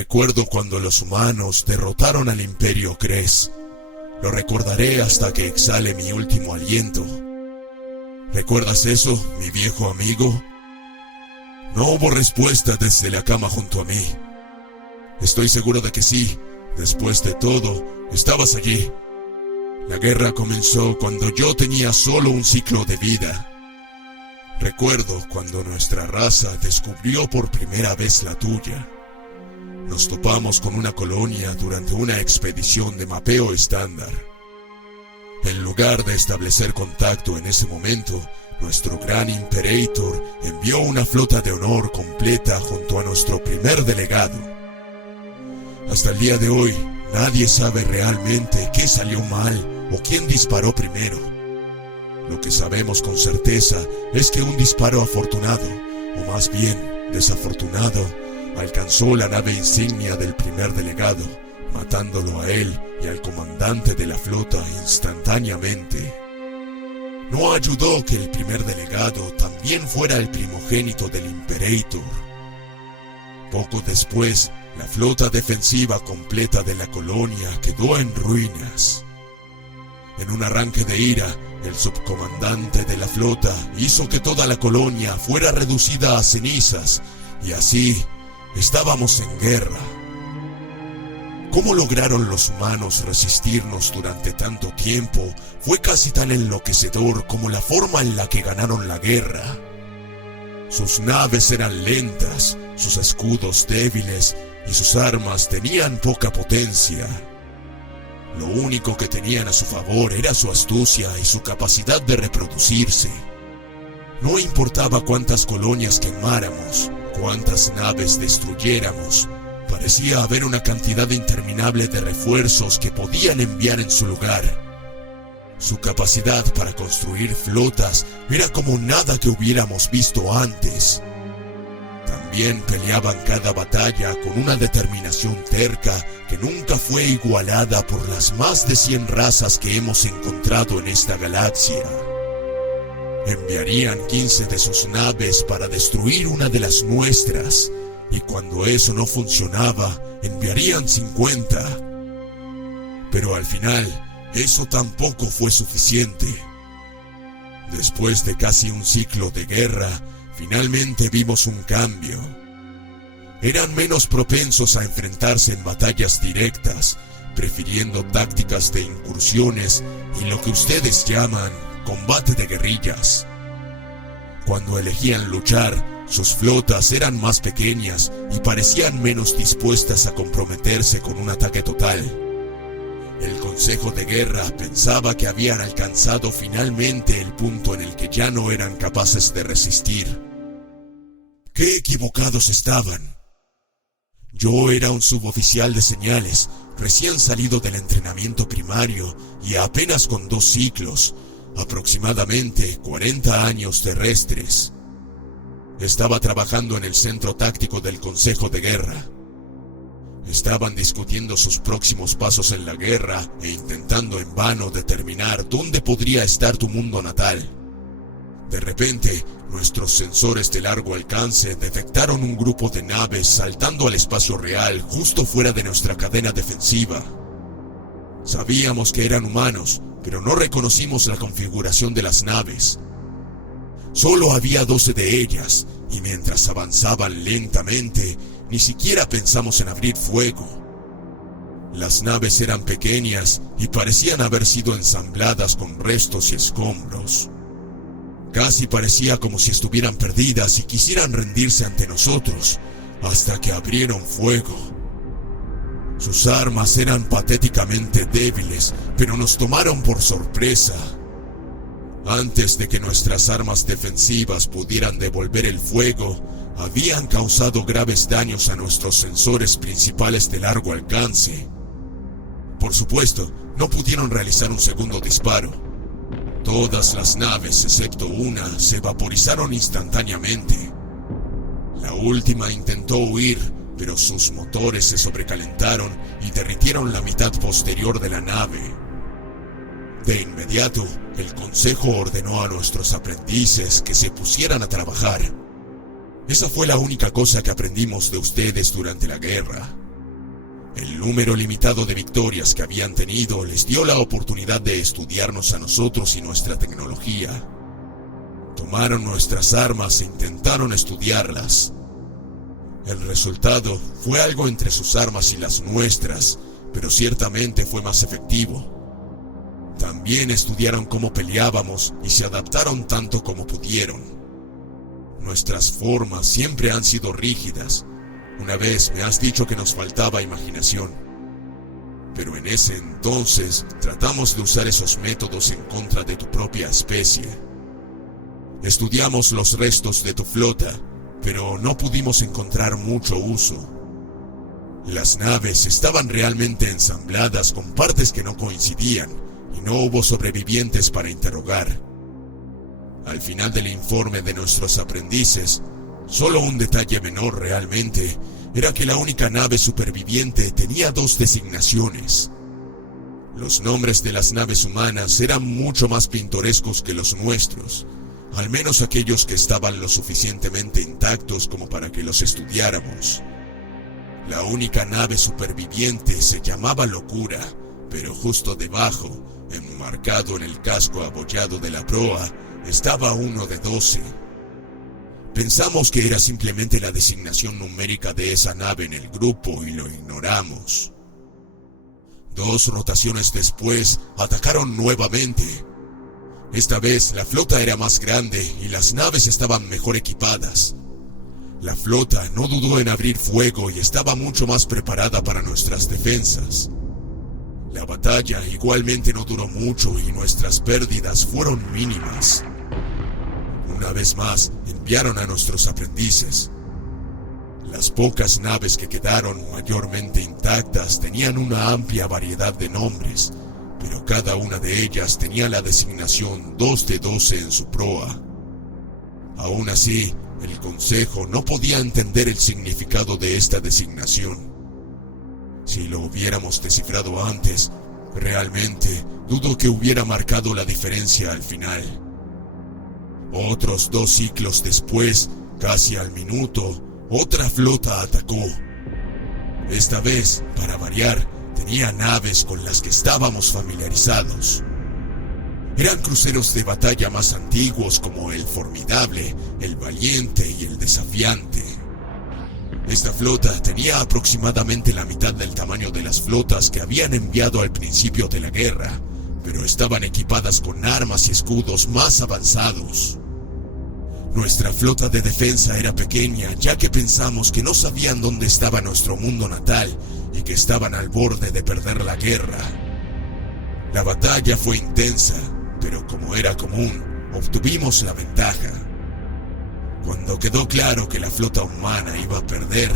Recuerdo cuando los humanos derrotaron al Imperio Kress. Lo recordaré hasta que exhale mi último aliento. ¿Recuerdas eso, mi viejo amigo? No hubo respuesta desde la cama junto a mí. Estoy seguro de que sí. Después de todo, estabas allí. La guerra comenzó cuando yo tenía solo un ciclo de vida. Recuerdo cuando nuestra raza descubrió por primera vez la tuya. Nos topamos con una colonia durante una expedición de mapeo estándar. En lugar de establecer contacto en ese momento, nuestro gran Imperator envió una flota de honor completa junto a nuestro primer delegado. Hasta el día de hoy, nadie sabe realmente qué salió mal o quién disparó primero. Lo que sabemos con certeza es que un disparo afortunado, o más bien desafortunado, alcanzó la nave insignia del primer delegado, matándolo a él y al comandante de la flota instantáneamente. No ayudó que el primer delegado también fuera el primogénito del Imperator. Poco después, la flota defensiva completa de la colonia quedó en ruinas. En un arranque de ira, el subcomandante de la flota hizo que toda la colonia fuera reducida a cenizas, y así estábamos en guerra. ¿Cómo lograron los humanos resistirnos durante tanto tiempo? Fue casi tan enloquecedor como la forma en la que ganaron la guerra. Sus naves eran lentas, sus escudos débiles y sus armas tenían poca potencia. Lo único que tenían a su favor era su astucia y su capacidad de reproducirse. No importaba cuántas colonias quemáramos, cuántas naves destruyéramos, parecía haber una cantidad interminable de refuerzos que podían enviar en su lugar. Su capacidad para construir flotas era como nada que hubiéramos visto antes. También peleaban cada batalla con una determinación terca que nunca fue igualada por las más de 100 razas que hemos encontrado en esta galaxia. Enviarían 15 de sus naves para destruir una de las nuestras, y cuando eso no funcionaba, enviarían 50. Pero al final, eso tampoco fue suficiente. Después de casi un ciclo de guerra, finalmente vimos un cambio. Eran menos propensos a enfrentarse en batallas directas, prefiriendo tácticas de incursiones y lo que ustedes llaman combate de guerrillas. Cuando elegían luchar, sus flotas eran más pequeñas y parecían menos dispuestas a comprometerse con un ataque total. El Consejo de Guerra pensaba que habían alcanzado finalmente el punto en el que ya no eran capaces de resistir. ¡Qué equivocados estaban! Yo era un suboficial de señales, recién salido del entrenamiento primario y apenas con 2 ciclos, aproximadamente 40 años terrestres. Estaba trabajando en el centro táctico del Consejo de Guerra. Estaban discutiendo sus próximos pasos en la guerra e intentando en vano determinar dónde podría estar tu mundo natal. De repente, nuestros sensores de largo alcance detectaron un grupo de naves saltando al espacio real justo fuera de nuestra cadena defensiva. Sabíamos que eran humanos, pero no reconocimos la configuración de las naves. Solo había 12 de ellas, y mientras avanzaban lentamente, ni siquiera pensamos en abrir fuego. Las naves eran pequeñas y parecían haber sido ensambladas con restos y escombros. Casi parecía como si estuvieran perdidas y quisieran rendirse ante nosotros, hasta que abrieron fuego. Sus armas eran patéticamente débiles, pero nos tomaron por sorpresa. Antes de que nuestras armas defensivas pudieran devolver el fuego, habían causado graves daños a nuestros sensores principales de largo alcance. Por supuesto, no pudieron realizar un segundo disparo. Todas las naves, excepto una, se vaporizaron instantáneamente. La última intentó huir, pero sus motores se sobrecalentaron y derritieron la mitad posterior de la nave. De inmediato, el Consejo ordenó a nuestros aprendices que se pusieran a trabajar. Esa fue la única cosa que aprendimos de ustedes durante la guerra. El número limitado de victorias que habían tenido les dio la oportunidad de estudiarnos a nosotros y nuestra tecnología. Tomaron nuestras armas e intentaron estudiarlas. El resultado fue algo entre sus armas y las nuestras, pero ciertamente fue más efectivo. También estudiaron cómo peleábamos y se adaptaron tanto como pudieron. Nuestras formas siempre han sido rígidas. Una vez me has dicho que nos faltaba imaginación. Pero en ese entonces tratamos de usar esos métodos en contra de tu propia especie. Estudiamos los restos de tu flota, pero no pudimos encontrar mucho uso. Las naves estaban realmente ensambladas con partes que no coincidían y no hubo sobrevivientes para interrogar. Al final del informe de nuestros aprendices, solo un detalle menor realmente era que la única nave superviviente tenía 2 designaciones. Los nombres de las naves humanas eran mucho más pintorescos que los nuestros, al menos aquellos que estaban lo suficientemente intactos como para que los estudiáramos. La única nave superviviente se llamaba Locura, pero justo debajo, enmarcado en el casco abollado de la proa, estaba uno de 12. Pensamos que era simplemente la designación numérica de esa nave en el grupo y lo ignoramos. 2 rotaciones después, atacaron nuevamente. Esta vez la flota era más grande y las naves estaban mejor equipadas. La flota no dudó en abrir fuego y estaba mucho más preparada para nuestras defensas. La batalla igualmente no duró mucho y nuestras pérdidas fueron mínimas. Una vez más, enviaron a nuestros aprendices. Las pocas naves que quedaron mayormente intactas tenían una amplia variedad de nombres, pero cada una de ellas tenía la designación 2 de 12 en su proa. Aún así, el Consejo no podía entender el significado de esta designación. Si lo hubiéramos descifrado antes, realmente dudo que hubiera marcado la diferencia al final. Otros 2 ciclos después, casi al minuto, otra flota atacó. Esta vez, para variar, tenía naves con las que estábamos familiarizados. Eran cruceros de batalla más antiguos como el Formidable, el Valiente y el Desafiante. Esta flota tenía aproximadamente la mitad del tamaño de las flotas que habían enviado al principio de la guerra, pero estaban equipadas con armas y escudos más avanzados. Nuestra flota de defensa era pequeña, ya que pensamos que no sabían dónde estaba nuestro mundo natal y que estaban al borde de perder la guerra. La batalla fue intensa, pero como era común, obtuvimos la ventaja. Cuando quedó claro que la flota humana iba a perder,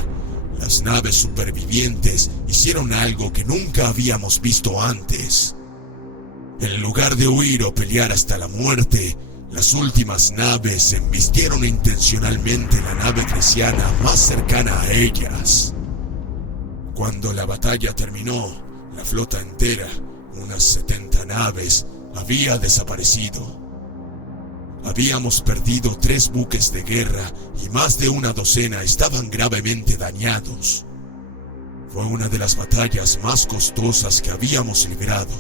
las naves supervivientes hicieron algo que nunca habíamos visto antes. En lugar de huir o pelear hasta la muerte, las últimas naves embistieron intencionalmente la nave creciana más cercana a ellas. Cuando la batalla terminó, la flota entera, unas 70 naves, había desaparecido. Habíamos perdido 3 buques de guerra y más de una docena estaban gravemente dañados. Fue una de las batallas más costosas que habíamos librado.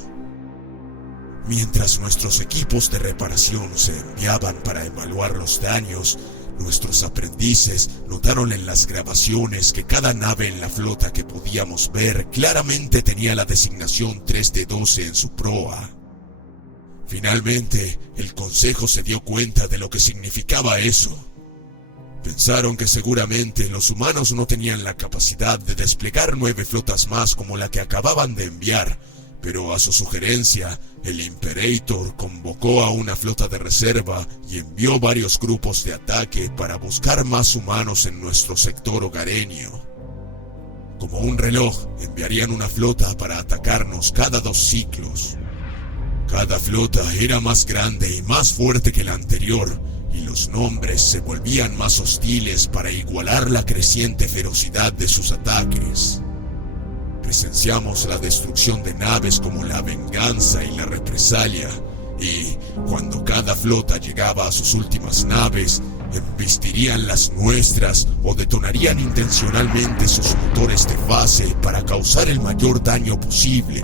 Mientras nuestros equipos de reparación se enviaban para evaluar los daños, nuestros aprendices notaron en las grabaciones que cada nave en la flota que podíamos ver claramente tenía la designación 3 de 12 en su proa. Finalmente, el Consejo se dio cuenta de lo que significaba eso. Pensaron que seguramente los humanos no tenían la capacidad de desplegar 9 flotas más como la que acababan de enviar, pero a su sugerencia, el Imperator convocó a una flota de reserva y envió varios grupos de ataque para buscar más humanos en nuestro sector hogareño. Como un reloj, enviarían una flota para atacarnos cada 2 ciclos. Cada flota era más grande y más fuerte que la anterior, y los nombres se volvían más hostiles para igualar la creciente ferocidad de sus ataques. Presenciamos la destrucción de naves como la Venganza y la Represalia, y cuando cada flota llegaba a sus últimas naves, embistirían las nuestras o detonarían intencionalmente sus motores de fase para causar el mayor daño posible.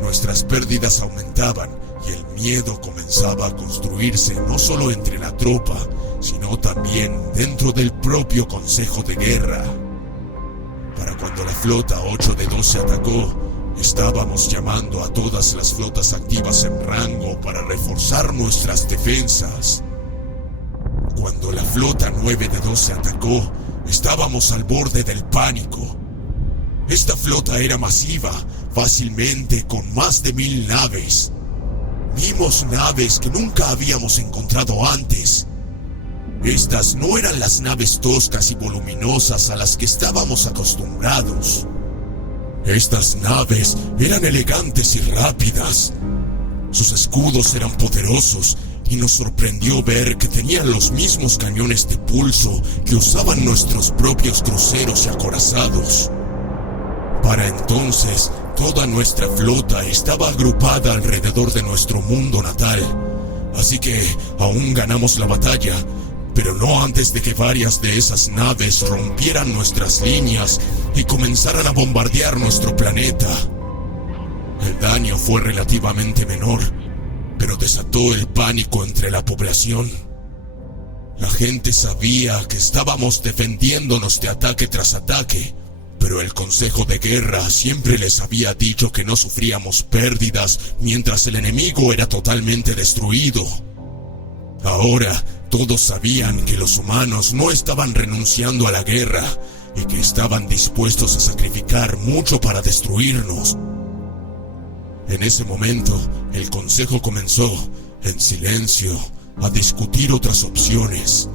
Nuestras pérdidas aumentaban y el miedo comenzaba a construirse no solo entre la tropa, sino también dentro del propio Consejo de Guerra. Para cuando la flota 8 de 12 atacó, estábamos llamando a todas las flotas activas en rango para reforzar nuestras defensas. Cuando la flota 9 de 12 atacó, estábamos al borde del pánico. Esta flota era masiva, fácilmente con más de 1000 naves. Vimos naves que nunca habíamos encontrado antes. Estas no eran las naves toscas y voluminosas a las que estábamos acostumbrados. Estas naves eran elegantes y rápidas. Sus escudos eran poderosos y nos sorprendió ver que tenían los mismos cañones de pulso que usaban nuestros propios cruceros y acorazados. Para entonces, toda nuestra flota estaba agrupada alrededor de nuestro mundo natal, así que aún ganamos la batalla, pero no antes de que varias de esas naves rompieran nuestras líneas y comenzaran a bombardear nuestro planeta. El daño fue relativamente menor, pero desató el pánico entre la población. La gente sabía que estábamos defendiéndonos de ataque tras ataque, pero el Consejo de Guerra siempre les había dicho que no sufríamos pérdidas mientras el enemigo era totalmente destruido. Ahora, todos sabían que los humanos no estaban renunciando a la guerra y que estaban dispuestos a sacrificar mucho para destruirnos. En ese momento, el Consejo comenzó, en silencio, a discutir otras opciones.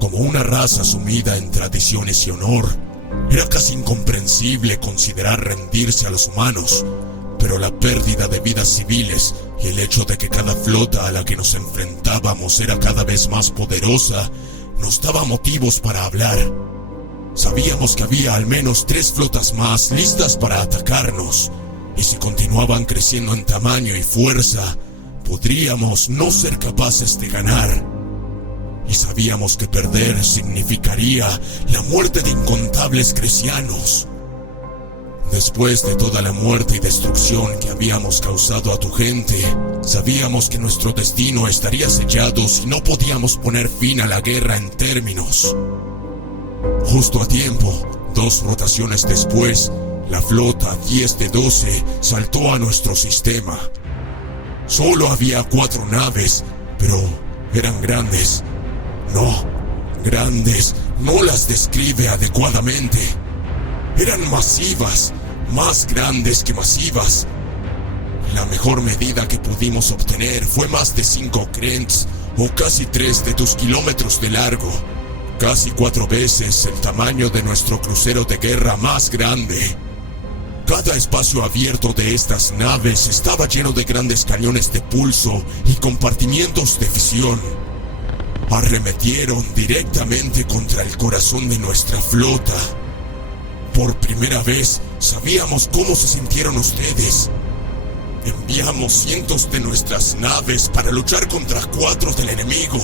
Como una raza sumida en tradiciones y honor, era casi incomprensible considerar rendirse a los humanos, pero la pérdida de vidas civiles y el hecho de que cada flota a la que nos enfrentábamos era cada vez más poderosa, nos daba motivos para hablar. Sabíamos que había al menos 3 flotas más listas para atacarnos, y si continuaban creciendo en tamaño y fuerza, podríamos no ser capaces de ganar. Y sabíamos que perder significaría la muerte de incontables crecianos. Después de toda la muerte y destrucción que habíamos causado a tu gente, sabíamos que nuestro destino estaría sellado si no podíamos poner fin a la guerra en términos. Justo a tiempo, 2 rotaciones después, la flota 10 de 12 saltó a nuestro sistema. Solo había 4 naves, pero eran grandes. No, grandes no las describe adecuadamente. Eran masivas, más grandes que masivas. La mejor medida que pudimos obtener fue más de 5 krents, o casi 3 de tus kilómetros de largo. Casi 4 veces el tamaño de nuestro crucero de guerra más grande. Cada espacio abierto de estas naves estaba lleno de grandes cañones de pulso y compartimientos de fisión. Arremetieron directamente contra el corazón de nuestra flota. Por primera vez sabíamos cómo se sintieron ustedes. Enviamos cientos de nuestras naves para luchar contra 4 del enemigo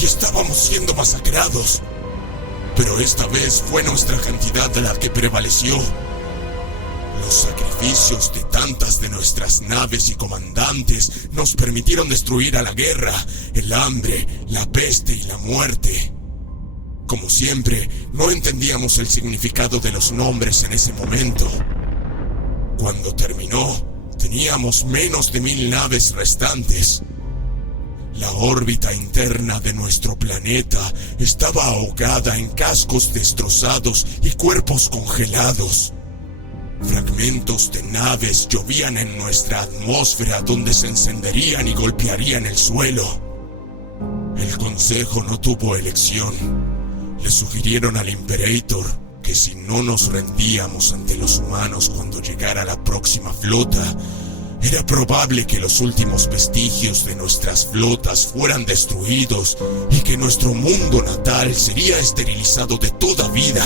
y estábamos siendo masacrados. Pero esta vez fue nuestra cantidad la que prevaleció. Los sacrificios de tantas de nuestras naves y comandantes nos permitieron destruir a la guerra, el hambre, la peste y la muerte. Como siempre, no entendíamos el significado de los nombres en ese momento. Cuando terminó, teníamos menos de 1000 naves restantes. La órbita interna de nuestro planeta estaba ahogada en cascos destrozados y cuerpos congelados. Fragmentos de naves llovían en nuestra atmósfera donde se encenderían y golpearían el suelo. El Consejo no tuvo elección. Le sugirieron al Imperator que si no nos rendíamos ante los humanos cuando llegara la próxima flota, era probable que los últimos vestigios de nuestras flotas fueran destruidos y que nuestro mundo natal sería esterilizado de toda vida.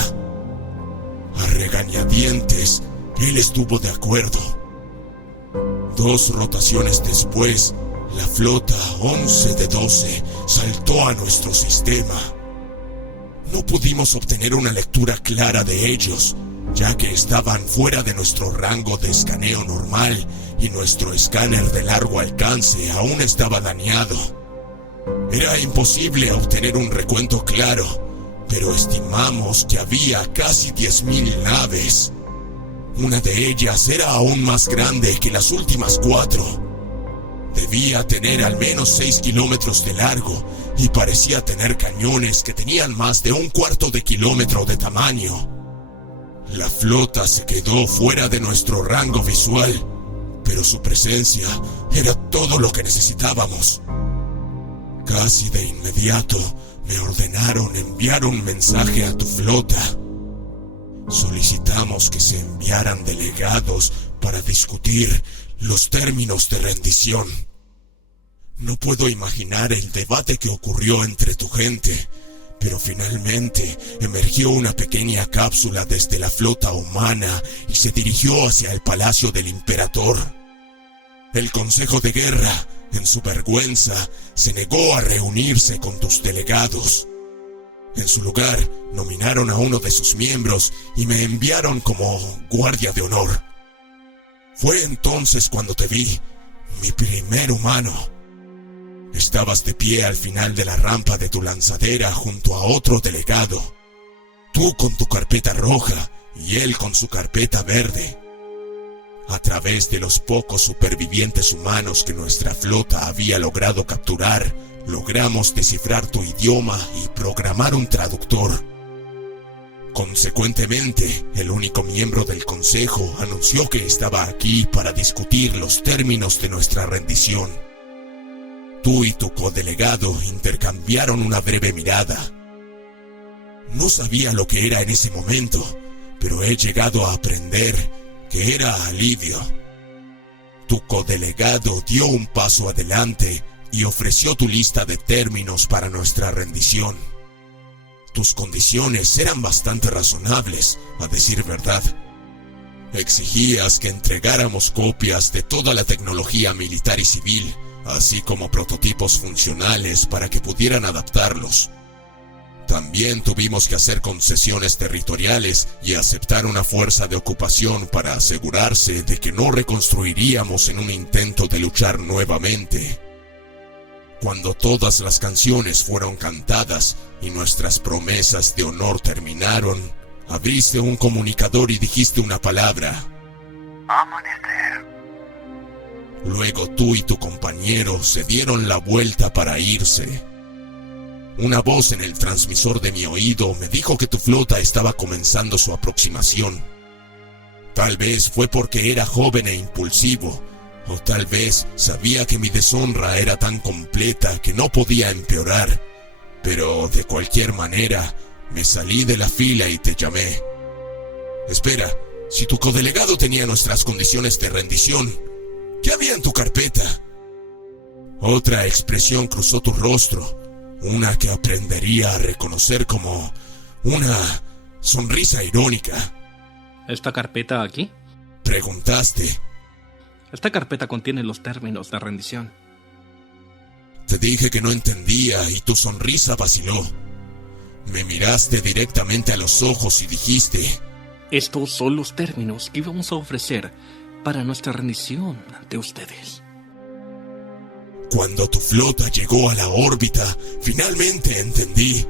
A regañadientes, él estuvo de acuerdo. 2 rotaciones después, la flota 11 de 12 saltó a nuestro sistema. No pudimos obtener una lectura clara de ellos, ya que estaban fuera de nuestro rango de escaneo normal y nuestro escáner de largo alcance aún estaba dañado. Era imposible obtener un recuento claro, pero estimamos que había casi 10,000 naves. Una de ellas era aún más grande que las últimas 4. Debía tener al menos 6 kilómetros de largo y parecía tener cañones que tenían más de 1/4 de kilómetro de tamaño. La flota se quedó fuera de nuestro rango visual, pero su presencia era todo lo que necesitábamos. Casi de inmediato me ordenaron enviar un mensaje a tu flota. Solicitamos que se enviaran delegados para discutir los términos de rendición. No puedo imaginar el debate que ocurrió entre tu gente, pero finalmente emergió una pequeña cápsula desde la flota humana y se dirigió hacia el palacio del Imperador. El Consejo de Guerra, en su vergüenza, se negó a reunirse con tus delegados. En su lugar, nominaron a uno de sus miembros y me enviaron como guardia de honor. Fue entonces cuando te vi, mi primer humano. Estabas de pie al final de la rampa de tu lanzadera junto a otro delegado. Tú con tu carpeta roja y él con su carpeta verde. A través de los pocos supervivientes humanos que nuestra flota había logrado capturar, logramos descifrar tu idioma y programar un traductor. Consecuentemente, el único miembro del consejo anunció que estaba aquí para discutir los términos de nuestra rendición. Tú y tu codelegado intercambiaron una breve mirada. No sabía lo que era en ese momento, pero he llegado a aprender que era alivio. Tu codelegado dio un paso adelante y ofreció tu lista de términos para nuestra rendición. Tus condiciones eran bastante razonables, a decir verdad. Exigías que entregáramos copias de toda la tecnología militar y civil, así como prototipos funcionales para que pudieran adaptarlos. También tuvimos que hacer concesiones territoriales y aceptar una fuerza de ocupación para asegurarse de que no reconstruiríamos en un intento de luchar nuevamente. Cuando todas las canciones fueron cantadas y nuestras promesas de honor terminaron, abriste un comunicador y dijiste una palabra: amanecer. Luego tú y tu compañero se dieron la vuelta para irse. Una voz en el transmisor de mi oído me dijo que tu flota estaba comenzando su aproximación. Tal vez fue porque era joven e impulsivo, o tal vez sabía que mi deshonra era tan completa que no podía empeorar, pero de cualquier manera me salí de la fila y te llamé. Espera, si tu codelegado tenía nuestras condiciones de rendición, ¿qué había en tu carpeta? Otra expresión cruzó tu rostro, una que aprendería a reconocer como una sonrisa irónica. ¿Esta carpeta aquí? Preguntaste. Esta carpeta contiene los términos de rendición. Te dije que no entendía y tu sonrisa vaciló. Me miraste directamente a los ojos y dijiste: estos son los términos que íbamos a ofrecer para nuestra rendición ante ustedes. Cuando tu flota llegó a la órbita, finalmente entendí.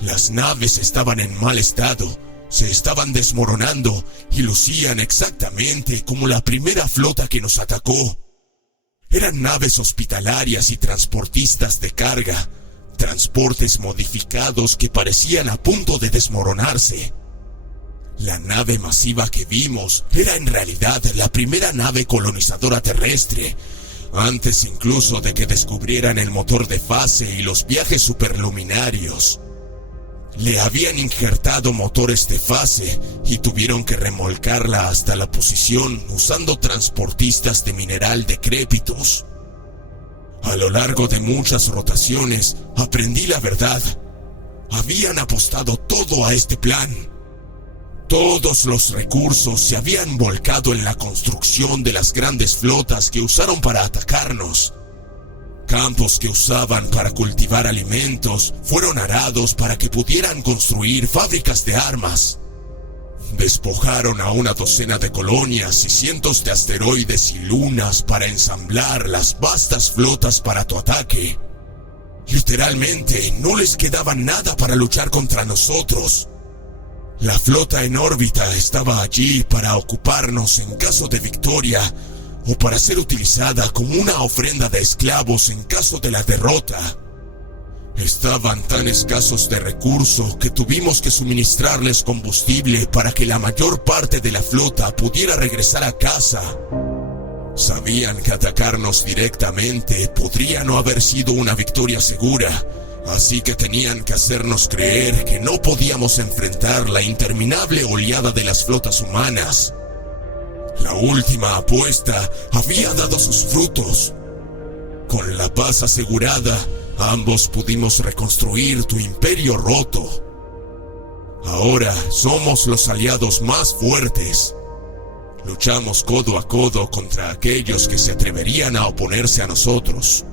Las naves estaban en mal estado, se estaban desmoronando y lucían exactamente como la primera flota que nos atacó. Eran naves hospitalarias y transportistas de carga, transportes modificados que parecían a punto de desmoronarse. La nave masiva que vimos era en realidad la primera nave colonizadora terrestre, antes incluso de que descubrieran el motor de fase y los viajes superluminarios. Le habían injertado motores de fase y tuvieron que remolcarla hasta la posición usando transportistas de mineral decrépitos. A lo largo de muchas rotaciones aprendí la verdad. Habían apostado todo a este plan. Todos los recursos se habían volcado en la construcción de las grandes flotas que usaron para atacarnos. Campos que usaban para cultivar alimentos fueron arados para que pudieran construir fábricas de armas. Despojaron a una docena de colonias y cientos de asteroides y lunas para ensamblar las vastas flotas para tu ataque. Literalmente, no les quedaba nada para luchar contra nosotros. La flota en órbita estaba allí para ocuparnos en caso de victoria o para ser utilizada como una ofrenda de esclavos en caso de la derrota. Estaban tan escasos de recursos que tuvimos que suministrarles combustible para que la mayor parte de la flota pudiera regresar a casa. Sabían que atacarnos directamente podría no haber sido una victoria segura, así que tenían que hacernos creer que no podíamos enfrentar la interminable oleada de las flotas humanas. La última apuesta había dado sus frutos. Con la paz asegurada, ambos pudimos reconstruir tu imperio roto. Ahora somos los aliados más fuertes. Luchamos codo a codo contra aquellos que se atreverían a oponerse a nosotros.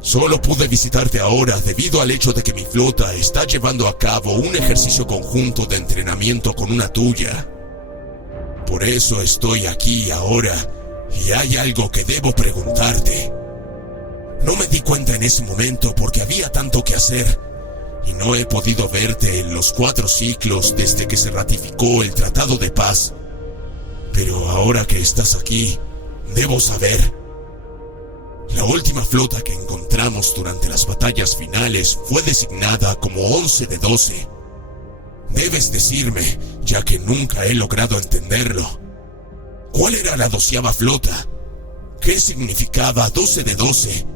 Solo pude visitarte ahora debido al hecho de que mi flota está llevando a cabo un ejercicio conjunto de entrenamiento con una tuya. Por eso estoy aquí ahora, y hay algo que debo preguntarte. No me di cuenta en ese momento porque había tanto que hacer, y no he podido verte en los 4 ciclos desde que se ratificó el Tratado de Paz. Pero ahora que estás aquí, debo saber. La última flota que encontramos durante las batallas finales fue designada como 11 de 12. Debes decirme, ya que nunca he logrado entenderlo. ¿Cuál era la 12ª flota? ¿Qué significaba 12 de 12?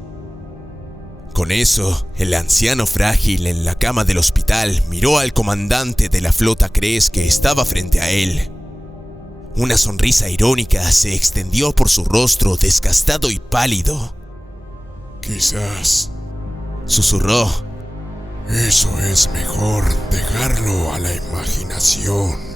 Con eso, el anciano frágil en la cama del hospital miró al comandante de la flota Cres que estaba frente a él. Una sonrisa irónica se extendió por su rostro desgastado y pálido. Quizás, susurró. Eso es mejor dejarlo a la imaginación.